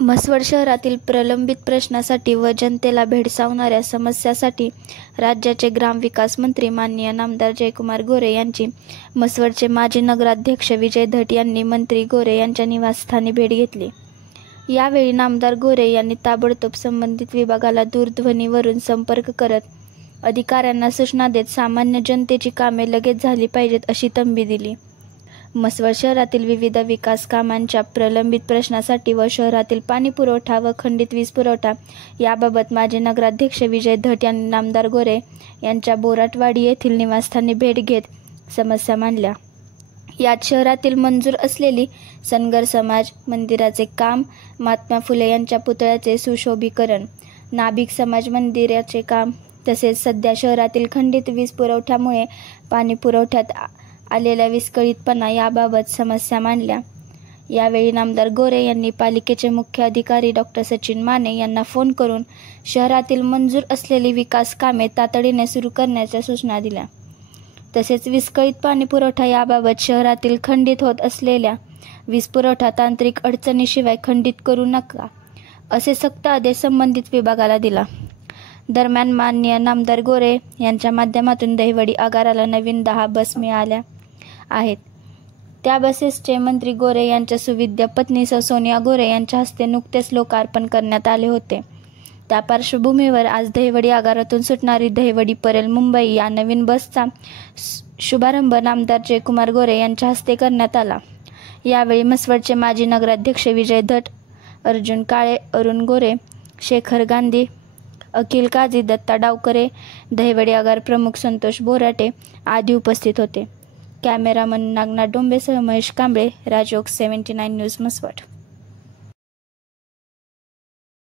म्हसवड शहरातील प्रलंबित प्रश्नासाठी व जनतेला भेडसावणाऱ्या समस्यासाठी राज्याचे ग्रामविकास मंत्री माननीय नामदार जयकुमार गोरे यांची म्हसवडचे माजी नगराध्यक्ष विजय धट यांनी मंत्री गोरे यांच्या निवासस्थानी भेट घेतली। यावेळी नामदार गोरे यांनी ताबडतोब संबंधित विभागाला दूरध्वनीवरून संपर्क करत अधिकाऱ्यांना सूचना देत सामान्य जनतेची कामे लगेच झाली पाहिजेत अशी तंबी दिली। म्हसवड शहरातील विविध विकास कामांच्या प्रलंबित प्रश्नासाठी व शहरातील पाणी पुरवठा व खंडित वीज पुरवठा याबाबत माजी नगराध्यक्ष विजय धट यांनी नामदार गोरे यांच्या बोराटवाडी येथील निवासस्थानी भेट घेत समस्या मांडल्या। यात शहरातील मंजूर असलेली सनगर समाज मंदिराचे काम, महात्मा फुले यांच्या पुतळ्याचे सुशोभीकरण, नाभिक समाज मंदिराचे काम तसेच सध्या शहरातील खंडित वीज पुरवठ्यामुळे पाणी पुरवठ्यात आलेल्या विस्कळीतपणा याबाबत समस्या मांडल्या। यावेळी नामदार गोरे यांनी पालिकेचे मुख्य अधिकारी डॉ. सचिन माने यांना फोन करून शहरातील मंजूर असलेली विकास कामे तातडीने सुरू करण्याच्या सूचना दिल्या। तसेच विस्कळीत पाणी पुरवठा याबाबत शहरातील खंडित होत असलेल्या वीज पुरवठा तांत्रिक अडचणीशिवाय खंडित करू नका असे सक्त आदेश संबंधित विभागाला दिला। दरम्यान माननीय नामदार गोरे यांच्या माध्यमातून दहिवडी आगाराला नवीन 10 बस मिळाल्या आहेत। त्या बसेसचे मंत्री गोरे यांच्या सुविद्य पत्नी सोनिया गोरे यांच्या हस्ते नुकतेच लोकार्पण करण्यात आले होते। त्या पार्श्वभूमीवर आज दहिवडी आगारातून सुटणारी दहिवडी परेल मुंबई या नवीन बसचा शुभारंभ नामदार जयकुमार गोरे यांच्या हस्ते करण्यात आला। यावेळी म्हसवडचे माजी नगराध्यक्ष विजय धट, अर्जुन काळे, अरुण गोरे, शेखर गांधी, अखिल काझी, दत्ता डावकरे, दहिवडी आगार प्रमुख संतोष बोराटे आदी उपस्थित होते। कॅमेरामन नागनाथ डोंबेसह महेश कांबळे, राजयोग 79 न्यूज म्हसवड।